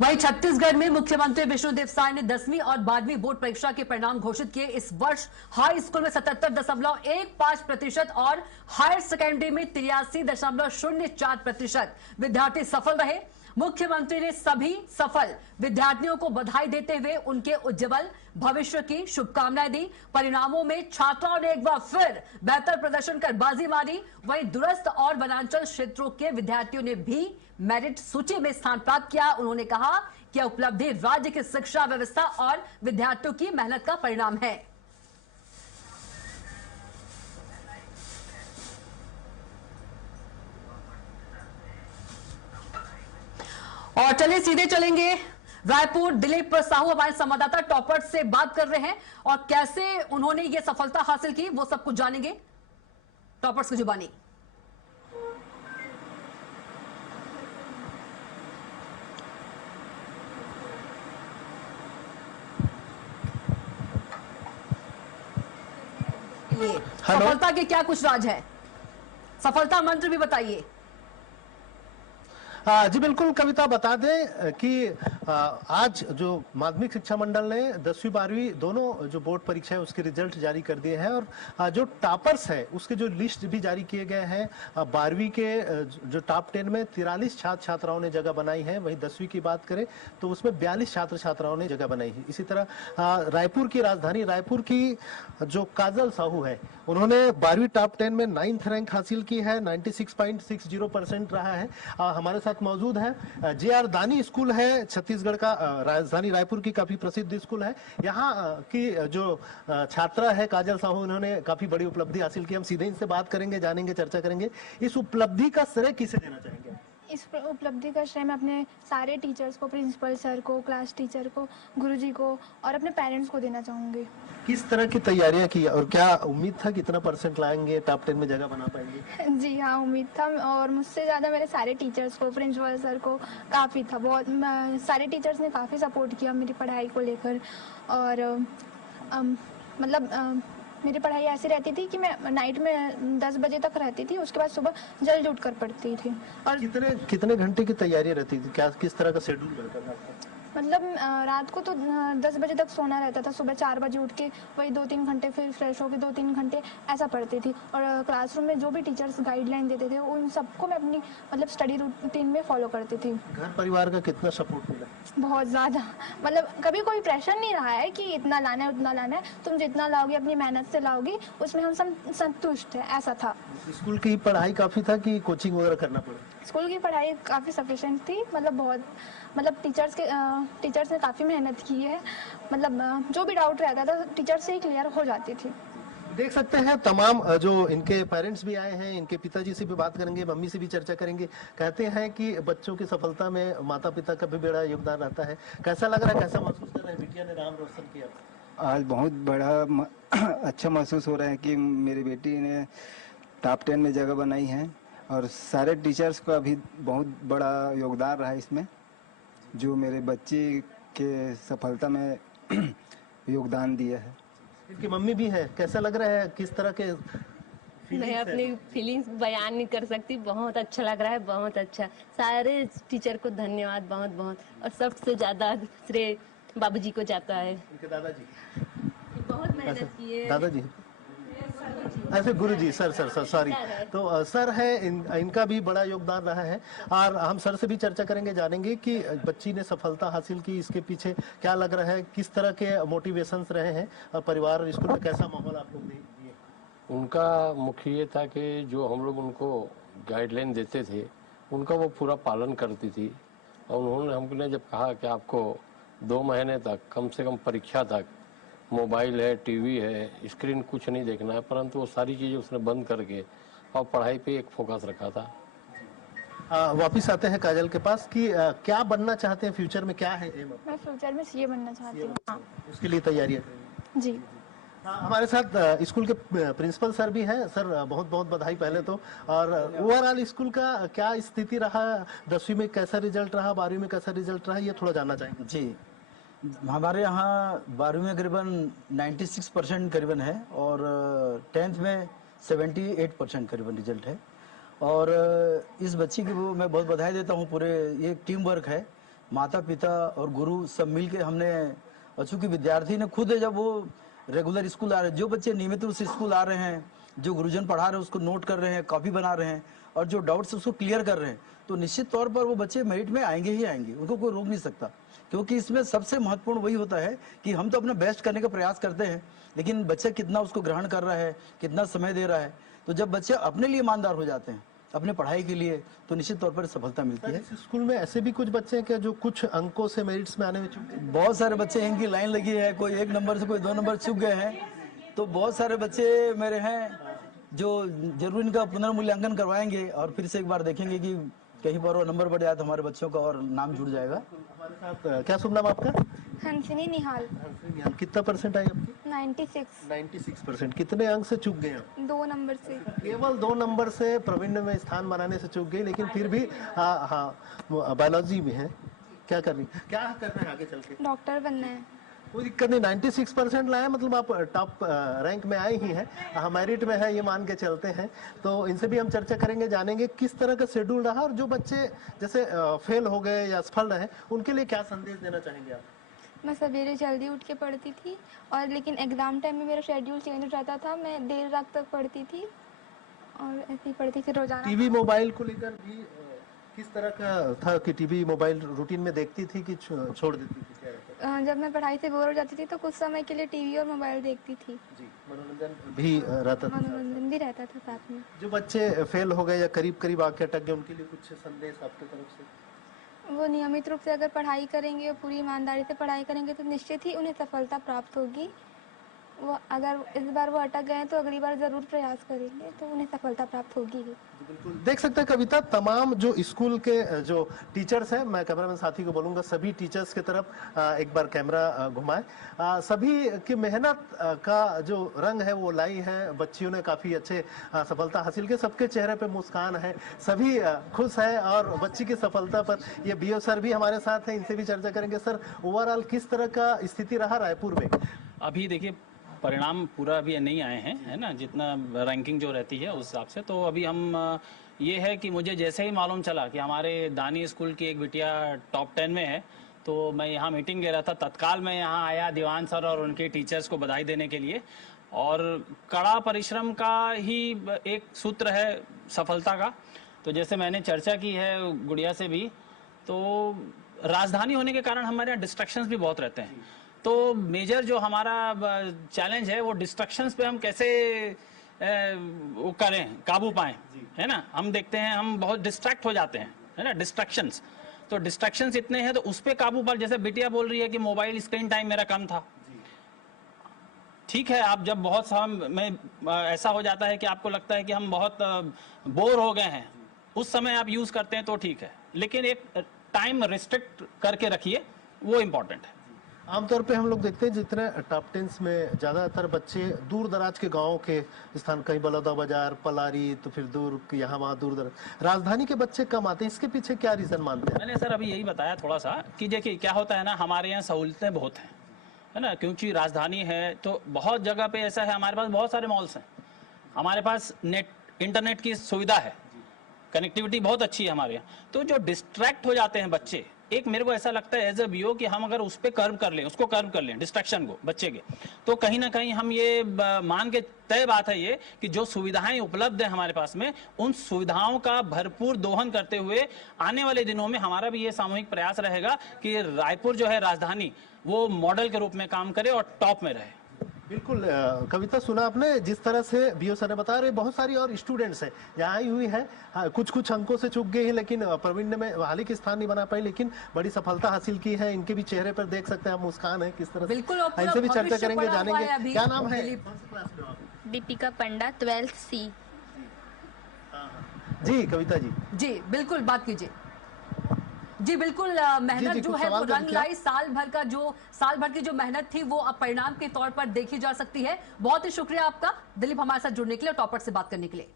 वहीं छत्तीसगढ़ में मुख्यमंत्री विष्णुदेव साय ने 10वीं और 12वीं बोर्ड परीक्षा के परिणाम घोषित किए। इस वर्ष हाई स्कूल में 77.15% और हायर सेकेंडरी में 83.04% विद्यार्थी सफल रहे। मुख्यमंत्री ने सभी सफल विद्यार्थियों को बधाई देते हुए उनके उज्जवल भविष्य की शुभकामनाएं दी। परिणामों में छात्राओं ने एक बार फिर बेहतर प्रदर्शन कर बाजी मारी। वहीं दूरस्थ और वनांचल क्षेत्रों के विद्यार्थियों ने भी मेरिट सूची में स्थान प्राप्त किया। उन्होंने कहा कि यह उपलब्धि राज्य की शिक्षा व्यवस्था और विद्यार्थियों की मेहनत का परिणाम है। और चलिए सीधे चलेंगे रायपुर। दिलीप साहू हमारे संवाददाता टॉपर्स से बात कर रहे हैं और कैसे उन्होंने ये सफलता हासिल की वो सब कुछ जानेंगे टॉपर्स की जुबानी। सफलता के क्या कुछ राज है, सफलता मंत्र भी बताइए। जी बिल्कुल कविता, बता दें कि आज जो माध्यमिक शिक्षा मंडल ने 10वीं 12वीं दोनों जो बोर्ड परीक्षा है उसके रिजल्ट जारी कर दिए हैं और जो टॉपर्स है उसके जो लिस्ट भी जारी किए गए हैं। 12वीं के जो टॉप 10 में 43 छात्र छात्राओं ने जगह बनाई है। वहीं 10वीं की बात करें तो उसमें 42 छात्र छात्राओं ने जगह बनाई है। इसी तरह रायपुर की राजधानी रायपुर की जो काजल साहू है उन्होंने 12वीं टॉप 10 में 9th रैंक हासिल की है। 96.60% रहा है। हमारे साथ मौजूद है जे.आर. दानी स्कूल है, छत्तीसगढ़ का राजधानी रायपुर की काफी प्रसिद्ध स्कूल है। यहाँ की जो छात्रा है काजल साहू, उन्होंने काफी बड़ी उपलब्धि हासिल की। हम सीधे इनसे बात करेंगे, जानेंगे, चर्चा करेंगे। इस उपलब्धि का श्रेय किसे देना चाहेंगे? इस उपलब्धि का श्रेय मैं अपने सारे टीचर्स को, प्रिंसिपल सर को, क्लास टीचर को, गुरुजी को और अपने पेरेंट्स को देना चाहूंगी। किस तरह की तैयारियां की और क्या उम्मीद था कितना परसेंट लाएंगे, टॉप 10 में जगह बना पाएंगे? जी हाँ, उम्मीद था और मुझसे ज़्यादा मेरे सारे टीचर्स को, प्रिंसिपल सर को काफ़ी था। बहुत सारे टीचर्स ने काफ़ी सपोर्ट किया मेरी पढ़ाई को लेकर। और मतलब मेरी पढ़ाई ऐसी रहती थी कि मैं नाइट में 10 बजे तक रहती थी, उसके बाद सुबह जल्द उठकर पढ़ती थी। और कितने घंटे की तैयारी रहती थी, क्या किस तरह का शेड्यूल रहता था? मतलब रात को तो 10 बजे तक सोना रहता था, सुबह 4 बजे उठ के वही 2-3 घंटे फिर फ्रेश होकर 2-3 घंटे ऐसा पढ़ती थी। और क्लासरूम में जो भी टीचर्स गाइडलाइन देते थे उन सबको मैं अपनी मतलब स्टडी रूटीन में फॉलो करती थी। घर परिवार का कितना सपोर्ट मिला? बहुत ज़्यादा, मतलब कभी कोई प्रेशर नहीं रहा है कि इतना लाना है उतना लाना है, तुम जितना लाओगे अपनी मेहनत से लाओगे उसमें हम सब संतुष्ट है, ऐसा था। स्कूल की पढ़ाई काफी था कि कोचिंग वगैरह करना पड़ा? स्कूल की पढ़ाई काफ़ी सफिशिएंट थी, मतलब बहुत, मतलब टीचर्स ने काफ़ी मेहनत की है। मतलब जो भी डाउट रहता था टीचर से ही क्लियर हो जाती थी। देख सकते हैं तमाम जो इनके पेरेंट्स भी आए हैं, इनके पिताजी से भी बात करेंगे, मम्मी से भी चर्चा करेंगे। कहते हैं कि बच्चों की सफलता में माता पिता का भी बड़ा योगदान रहता है। कैसा लग रहा है, कैसा महसूस कर रहे हैं? बिटिया ने नाम रोशन किया, आज बहुत बड़ा अच्छा महसूस हो रहा है कि मेरी बेटी ने टॉप 10 में जगह बनाई है और सारे टीचर्स का भी बहुत बड़ा योगदान रहा इसमें, जो मेरे बच्चे के सफलता में योगदान दिया है। इनकी मम्मी भी है, कैसा लग रहा है, किस तरह के? मैं अपनी फीलिंग्स बयान नहीं कर सकती, बहुत अच्छा लग रहा है, बहुत अच्छा। सारे टीचर को धन्यवाद बहुत बहुत, और सबसे ज्यादा श्रेय बाबूजी को जाता है। इनके दादाजी बहुत मेहनत की है। दादाजी ऐसे गुरुजी, सर सॉरी। तो सर है, इनका भी बड़ा योगदान रहा है और हम सर से भी चर्चा करेंगे, जानेंगे कि बच्ची ने सफलता हासिल की, इसके पीछे क्या लग रहा है, किस तरह के मोटिवेशंस रहे हैं और परिवार और स्कूल में कैसा माहौल आप लोग दिए? उनका मुख्य ये था कि जो हम लोग उनको गाइडलाइन देते थे उनका वो पूरा पालन करती थी। और उन्होंने हमने जब कहा कि आपको 2 महीने तक कम से कम परीक्षा तक मोबाइल है, टीवी है, स्क्रीन कुछ नहीं देखना है, परंतु वो सारी चीज़ें उसने बंद करके और पढ़ाई पे एक फोकस रखा था। वापिस आते हैं काजल के पास कि क्या बनना चाहते हैं फ्यूचर में, क्या है एम? मैं फ्यूचर में सीए बनना चाहती हूँ। उसके लिए तैयारियां जी। हमारे साथ स्कूल के प्रिंसिपल सर भी हैं। सर बहुत बहुत बधाई पहले तो। और ओवरऑल स्कूल का क्या स्थिति रहा, 10वीं में कैसा रिजल्ट रहा, 12वीं में कैसा रिजल्ट रहा, ये थोड़ा जानना चाहेंगे। जी, हमारे यहाँ 12वीं में करीबन 96% करीबन है और 10th में 78% करीबन रिजल्ट है। और इस बच्ची की मैं बहुत बधाई देता हूँ। पूरे ये टीम वर्क है, माता पिता और गुरु सब मिलके हमने, चूंकि विद्यार्थी ने खुद जब वो रेगुलर स्कूल आ रहे हैं, जो बच्चे नियमित रूप से स्कूल आ रहे हैं, जो गुरुजन पढ़ा रहे हैं उसको नोट कर रहे हैं, कॉपी बना रहे हैं और जो डाउट्स उसको क्लियर कर रहे हैं, तो निश्चित तौर पर वो बच्चे मेरिट में आएंगे ही आएंगे, उनको कोई रोक नहीं सकता। क्योंकि इसमें सबसे महत्वपूर्ण वही होता है कि हम तो अपना बेस्ट करने का प्रयास करते हैं, लेकिन बच्चा कितना उसको ग्रहण कर रहा है, कितना समय दे रहा है। तो जब बच्चे अपने लिए ईमानदार हो जाते हैं, अपने पढ़ाई के लिए, तो निश्चित तौर पर सफलता मिलती है। इस स्कूल में ऐसे भी कुछ बच्चे हैं क्या जो कुछ अंकों से मेरिट्स में आने में चूक गए? बहुत सारे बच्चे हैं, इनकी लाइन लगी है, कोई 1 नंबर से कोई 2 नंबर चूक गए हैं। तो बहुत सारे बच्चे मेरे हैं जो जरूर इनका पुनर्मूल्यांकन करवाएंगे और फिर से एक बार देखेंगे कि कहीं पर वो नंबर बढ़ जाए तो हमारे बच्चों का और नाम जुड़ जाएगा। हमारे साथ क्या शुभ नाम आपका? हंसिनी निहाल। कितना परसेंट आई आपकी? 96। 96%। कितने अंक से चूक गए आप? 2 नंबर से। केवल 2 नंबर से प्रवीण में स्थान बनाने से चूक गई, लेकिन फिर भी बायोलॉजी में है। क्या कर रही है आगे चल के? डॉक्टर बनना है। कोई दिक्कत नहीं, 96% लाए, मतलब आप टॉप रैंक में आए ही हैं, मेरिट में है ये मान के चलते हैं। तो इनसे भी हम चर्चा करेंगे, जानेंगे किस तरह का शेड्यूल रहा और जो बच्चे जैसे फेल हो गए या असफल रहे उनके लिए क्या संदेश देना चाहेंगे आप? मैं सवेरे जल्दी उठ के पढ़ती थी, और लेकिन एग्ज़ाम टाइम में मेरा शेड्यूल चेंज हो जाता था, मैं देर रात तक पढ़ती थी और ऐसे ही पढ़ती थी रोजाना। टीवी मोबाइल को लेकर भी किस तरह का था कि टीवी मोबाइल रूटीन में देखती थी कि छोड़ देती थी? क्या रहता? जब मैं पढ़ाई से बोर हो जाती थी तो कुछ समय के लिए टीवी और मोबाइल देखती थी। जी, मनोरंजन भी रहता था। मनोरंजन भी रहता था साथ में। जो बच्चे फेल हो गए या करीब करीब आके अटक गए उनके लिए कुछ संदेश आपकी तरफ से? वो नियमित रूप से अगर पढ़ाई करेंगे और पूरी ईमानदारी से पढ़ाई करेंगे तो निश्चित ही उन्हें सफलता प्राप्त होगी। वो अगर इस बार वो अटक गए तो अगली बार जरूर प्रयास करेंगे तो उन्हें सफलता प्राप्त होगी ही। बिल्कुल देख सकते हैं कविता, तमाम जो स्कूल के जो टीचर्स हैं, मैं कैमरामैन साथी को बोलूंगा सभी टीचर्स की तरफ एक बार कैमरा घुमाएं। सभी की मेहनत का जो रंग है वो लाई है, बच्चियों ने काफी अच्छे सफलता हासिल की, सबके चेहरे पे मुस्कान है, सभी खुश है और बच्ची की सफलता पर ये बीओ सर भी हमारे साथ हैं, इनसे भी चर्चा करेंगे। सर, ओवरऑल किस तरह का स्थिति रहा रायपुर में? अभी देखिए परिणाम पूरा अभी नहीं आए हैं, है ना, जितना रैंकिंग जो रहती है उस हिसाब से। तो अभी हम ये है कि मुझे जैसे ही मालूम चला कि हमारे दानी स्कूल की एक बिटिया टॉप 10 में है, तो मैं यहाँ मीटिंग ले रहा था, तत्काल मैं यहाँ आया दीवान सर और उनके टीचर्स को बधाई देने के लिए। और कड़ा परिश्रम का ही एक सूत्र है सफलता का। तो जैसे मैंने चर्चा की है गुड़िया से भी, तो राजधानी होने के कारण हमारे यहाँ डिस्ट्रैक्शंस भी बहुत रहते हैं। तो मेजर जो हमारा चैलेंज है वो डिस्ट्रैक्शंस पे हम कैसे वो करें, काबू पाएं, है ना। हम देखते हैं हम बहुत डिस्ट्रैक्ट हो जाते हैं, है ना, डिस्ट्रैक्शंस। तो डिस्ट्रैक्शंस इतने हैं तो उस पे काबू पा, जैसे बिटिया बोल रही है कि मोबाइल स्क्रीन टाइम मेरा कम था। ठीक है, आप जब बहुत में ऐसा हो जाता है कि आपको लगता है कि हम बहुत बोर हो गए हैं, उस समय आप यूज करते हैं तो ठीक है, लेकिन एक टाइम रिस्ट्रिक्ट करके रखिए, वो इम्पोर्टेंट है। आमतौर पे हम लोग देखते हैं जितने टॉप 10 में ज्यादातर बच्चे दूर दराज के गांवों के स्थान, कहीं बलौदा बाजार, पलारी, तो फिर दूर यहाँ वहाँ दूर दराज, राजधानी के बच्चे कम आते हैं। इसके पीछे क्या रीजन मानते हैं? मैंने सर अभी यही बताया थोड़ा सा कि देखिए क्या होता है ना, हमारे यहाँ सहूलतें बहुत हैं, है ना, क्योंकि राजधानी है तो बहुत जगह पे ऐसा है, हमारे पास बहुत सारे मॉल्स हैं, हमारे पास इंटरनेट की सुविधा है, कनेक्टिविटी बहुत अच्छी है हमारे यहाँ। तो जो डिस्ट्रैक्ट हो जाते हैं बच्चे, एक मेरे को ऐसा लगता है एज अ बीओ कि हम अगर उस पर कर्व कर लें, उसको कर्व कर लें डिस्ट्रैक्शन को बच्चे के, तो कहीं ना कहीं हम ये मान के तय बात है ये कि जो सुविधाएं उपलब्ध है हमारे पास में, उन सुविधाओं का भरपूर दोहन करते हुए आने वाले दिनों में हमारा भी ये सामूहिक प्रयास रहेगा कि रायपुर जो है राजधानी, वो मॉडल के रूप में काम करे और टॉप में रहे। बिल्कुल कविता, सुना आपने जिस तरह से बीओ सर ने बता रहे, बहुत सारी और स्टूडेंट्स हैं यहाँ आई हुई है, कुछ अंकों से चूक गए हैं, लेकिन प्रवीण में हाल ही की स्थान नहीं बना पाई, लेकिन बड़ी सफलता हासिल की है। इनके भी चेहरे पर देख सकते हैं आप, मुस्कान है किस तरह। बिल्कुल, इनसे भी चर्चा करेंगे, जानेंगे क्या नाम है। दीपिका पंडा 12th C। जी कविता जी। जी बिल्कुल, बात कीजिए। जी बिल्कुल, मेहनत जो है वो रंग लाई, साल भर की जो मेहनत थी वो अब परिणाम के तौर पर देखी जा सकती है। बहुत ही शुक्रिया आपका दिलीप हमारे साथ जुड़ने के लिए और टॉपर से बात करने के लिए।